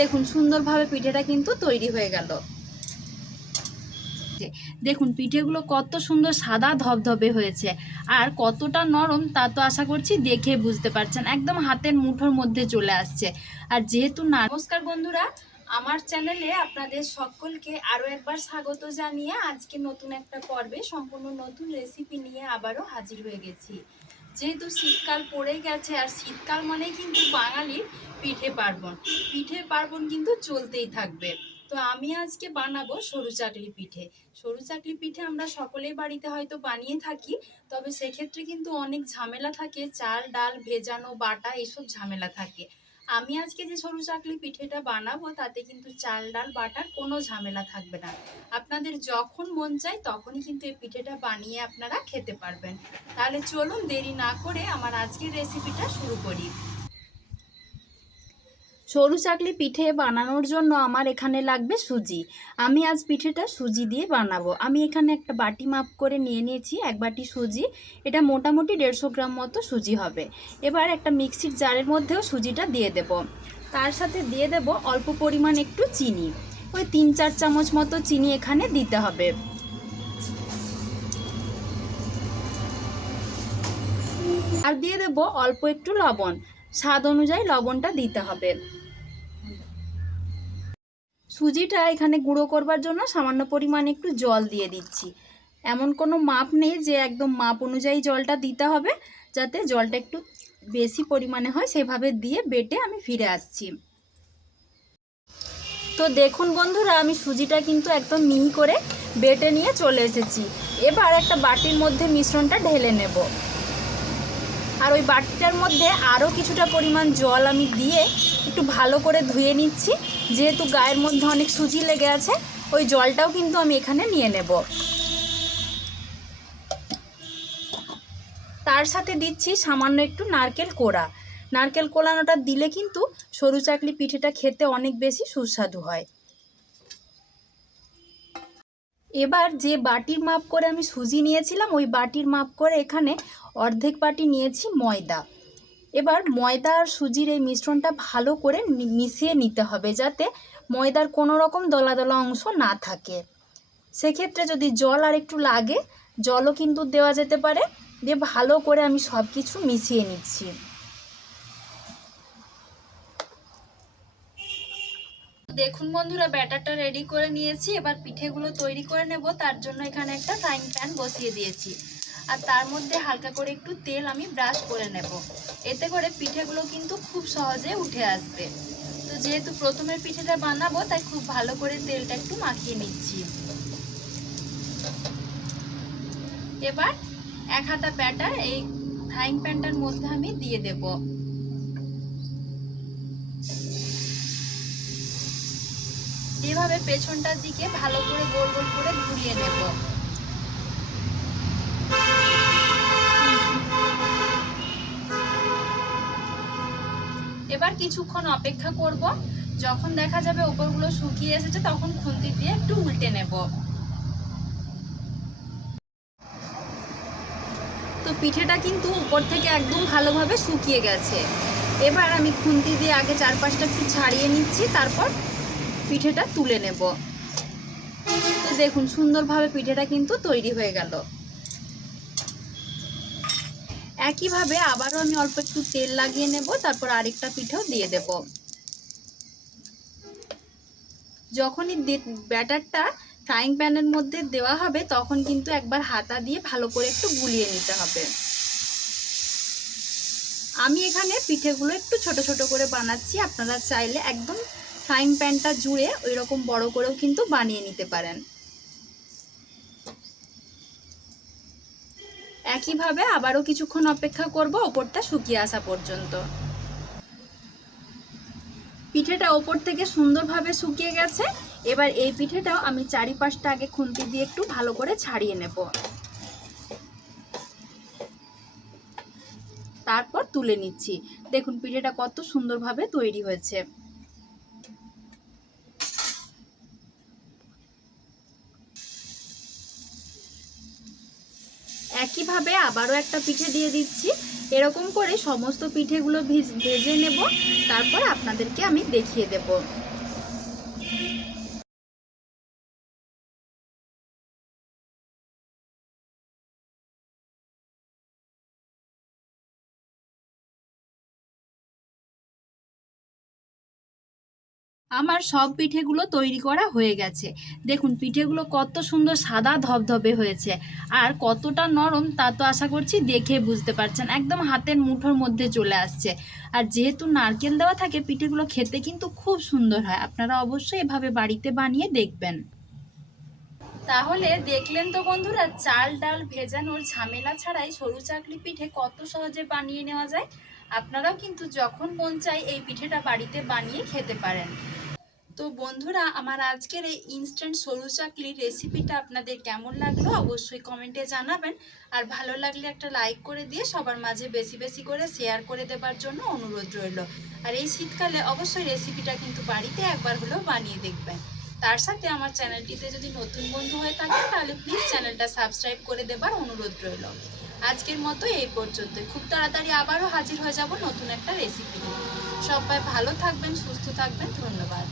দেখুন সুন্দরভাবে পিঠেটা কিন্তু তৈরি হয়ে গেল। দেখুন পিঠেগুলো কত সুন্দর সাদা ধবধবে হয়েছে, আর কতটা নরম তা তো আশা করছি দেখে বুঝতে পারছেন, একদম হাতের মুঠোর মধ্যে চলে আসছে। আর যেহেতু নমস্কার বন্ধুরা, আমার চ্যানেলে আপনাদের সকলকে আরও একবার স্বাগত জানিয়ে আজকে নতুন একটা পর্বে সম্পূর্ণ নতুন রেসিপি নিয়ে আবারও হাজির হয়ে গেছি। যেহেতু শীতকাল পড়ে গেছে, আর শীতকাল মানে কিন্তু বাঙালির পিঠে পার্বণ কিন্তু চলতেই থাকবে। তো আমি আজকে বানাবো সরু চাকলি পিঠে। সরু চাকলি পিঠে আমরা সকলেই বাড়িতে হয়তো বানিয়ে থাকি, তবে সেক্ষেত্রে কিন্তু অনেক ঝামেলা থাকে, চাল ডাল ভেজানো বাটা এসব ঝামেলা থাকে। আমি আজকে যে সরু চাকলি পিঠেটা বানাবো তাতে কিন্তু চাল ডাল বাটার কোনো ঝামেলা থাকবে না। আপনাদের যখন মন চায় তখনই কিন্তু এই পিঠেটা বানিয়ে আপনারা খেতে পারবেন। তাহলে চলুন দেরি না করে আমার আজকের রেসিপিটা শুরু করি। সরু চাকলি পিঠে বানানোর জন্য আমার এখানে লাগবে সুজি। আমি আজ পিঠেটা সুজি দিয়ে বানাবো। আমি এখানে একটা বাটি মাপ করে নিয়ে নিয়েছি 1 বাটি সুজি। এটা মোটামুটি 150 গ্রাম মতো সুজি হবে। এবার একটা মিক্সির জারের মধ্যেও সুজিটা দিয়ে দেব। তার সাথে দিয়ে দেব অল্প পরিমাণ একটু চিনি, ওই 3-4 চামচ মতো চিনি এখানে দিতে হবে। আর দিয়ে দেব অল্প একটু লবণ, স্বাদ অনুযায়ী লবণটা দিতে হবে। সুজিটা এখানে গুঁড়ো করবার জন্য সামান্য পরিমাণে একটু জল দিয়ে দিচ্ছি। এমন কোনো মাপ নেই যে একদম মাপ অনুযায়ী জলটা দিতে হবে, যাতে জলটা একটু বেশি পরিমাণে হয় সেভাবে দিয়ে বেটে আমি ফিরে আসছি। তো দেখুন বন্ধুরা, আমি সুজিটা কিন্তু একদম মিহি করে বেটে নিয়ে চলে এসেছি। এবার একটা বাটির মধ্যে মিশ্রণটা ঢেলে নেব। আর ওই বাটিটার মধ্যে আরও কিছুটা পরিমাণ জল আমি দিয়ে একটু ভালো করে ধুয়ে নিচ্ছি। যেহেতু গায়ের মধ্যে অনেক সুজি লেগে আছে, ওই জলটাও কিন্তু আমি এখানে নিয়ে নেব। তার সাথে দিচ্ছি সামান্য একটু নারকেল কোড়া। নারকেল কোড়ানোটা দিলে কিন্তু সরু চাকলি পিঠেটা খেতে অনেক বেশি সুস্বাদু হয়। এবার যে বাটির মাপ করে আমি সুজি নিয়েছিলাম, ওই বাটির মাপ করে এখানে অর্ধেক বাটি নিয়েছি ময়দা। এবার ময়দা আর সুজির এই মিশ্রণটা ভালো করে মিশিয়ে নিতে হবে, যাতে ময়দার কোনো রকম দলা দলা অংশ না থাকে। সেক্ষেত্রে যদি জল আর একটু লাগে, জলও কিন্তু দেওয়া যেতে পারে। দিয়ে ভালো করে আমি সব কিছু মিশিয়ে নিচ্ছি। দেখুন বন্ধুরা, ব্যাটারটা রেডি করে নিয়েছি। এবার পিঠেগুলো তৈরি করে নেব। তার জন্য এখানে একটা ফ্রাইং প্যান বসিয়ে দিয়েছি, আর তার মধ্যে হালকা করে একটু তেল আমি ব্রাশ করে নেব। এতে করে পিঠেগুলো কিন্তু খুব সহজে উঠে আসবে। তো যেহেতু প্রথমের পিঠেটা বানাবো, তাই খুব ভালো করে তেলটা একটু মাখিয়ে নিচ্ছি। এবার 1 হাতা ব্যাটার এই ফ্রাইং প্যানটার মধ্যে আমি দিয়ে দেব। এভাবে পেছনটার দিকে ভালো করে গোল গোল করে ঘুরিয়ে নেব। এবার কিছুক্ষণ অপেক্ষা করব। যখন দেখা যাবে উপরগুলো শুকিয়ে এসেছে, তখন খুন্তি দিয়ে একটু উল্টে নেব। তো পিঠেটা কিন্তু উপর থেকে একদম ভালোভাবে শুকিয়ে গেছে। এবার আমি খুন্তি দিয়ে আগে চারপাশটা একটু ছাড়িয়ে নিচ্ছি, তারপর পিঠেটা তুলে নেব। তো দেখুন সুন্দরভাবে পিঠেটা কিন্তু তৈরি হয়ে গেল। একইভাবে আবারও আমি অল্প একটু তেল লাগিয়ে নেব, তারপর আরেকটা পিঠেও দিয়ে দেব। যখনই ব্যাটারটা ফ্রাইং প্যানের মধ্যে দেওয়া হবে, তখন কিন্তু একবার হাতা দিয়ে ভালো করে একটু গুলিয়ে নিতে হবে। আমি এখানে পিঠেগুলো একটু ছোট ছোট করে বানাচ্ছি। আপনারা চাইলে একদম ফ্রাইং প্যানটা জুড়ে ওই রকম বড় করেও কিন্তু বানিয়ে নিতে পারেন। একইভাবে আবারও কিছুক্ষণ অপেক্ষা করব ওপরটা শুকিয়ে আসা পর্যন্ত। পিঠেটা ওপর থেকে সুন্দরভাবে শুকিয়ে গেছে। এবার এই পিঠেটাও আমি চারিপাশটা আগে খুন্তি দিয়ে একটু ভালো করে ছাড়িয়ে নেব, তারপর তুলে নিচ্ছি। দেখুন পিঠেটা কত সুন্দরভাবে তৈরি হয়েছে। একইভাবে আবারও একটা পিঠে দিয়ে দিচ্ছি। এরকম করে সমস্ত পিঠেগুলো ভেজে নেব, তারপর আপনাদেরকে আমি দেখিয়ে দেব। আমার সব পিঠেগুলো তৈরি করা হয়ে গেছে। দেখুন পিঠেগুলো কত সুন্দর সাদা ধবধবে হয়েছে, আর কতটা নরম তা তো আশা করছি দেখে বুঝতে পারছেন, একদম হাতের মুঠোর মধ্যে চলে আসছে। আর যেহেতু নারকেল দেওয়া থাকে পিঠেগুলো খেতে কিন্তু খুব সুন্দর হয়। আপনারা অবশ্যই এভাবে বাড়িতে বানিয়ে দেখবেন। তাহলে দেখলেন তো বন্ধুরা, চাল ডাল ভেজানোর ঝামেলা ছাড়াই সরু চাকলি পিঠে কত সহজে বানিয়ে নেওয়া যায়। আপনারাও কিন্তু যখন মন চায় এই পিঠেটা বাড়িতে বানিয়ে খেতে পারেন। তো বন্ধুরা, আমার আজকের এই ইনস্ট্যান্ট সরু চাকলির রেসিপিটা আপনাদের কেমন লাগলো অবশ্যই কমেন্টে জানাবেন। আর ভালো লাগলে একটা লাইক করে দিয়ে সবার মাঝে বেশি বেশি করে শেয়ার করে দেবার জন্য অনুরোধ রইল। আর এই শীতকালে অবশ্যই রেসিপিটা কিন্তু বাড়িতে একবার হলেও বানিয়ে দেখবেন। তার সাথে আমার চ্যানেলটিতে যদি নতুন বন্ধু হয়ে থাকেন তাহলে প্লিজ চ্যানেলটা সাবস্ক্রাইব করে দেবার অনুরোধ রইল। আজকের মতো এই পর্যন্ত। খুব তাড়াতাড়ি আবারও হাজির হয়ে যাব নতুন একটা রেসিপি নিয়ে। সবাই ভালো থাকবেন, সুস্থ থাকবেন। ধন্যবাদ।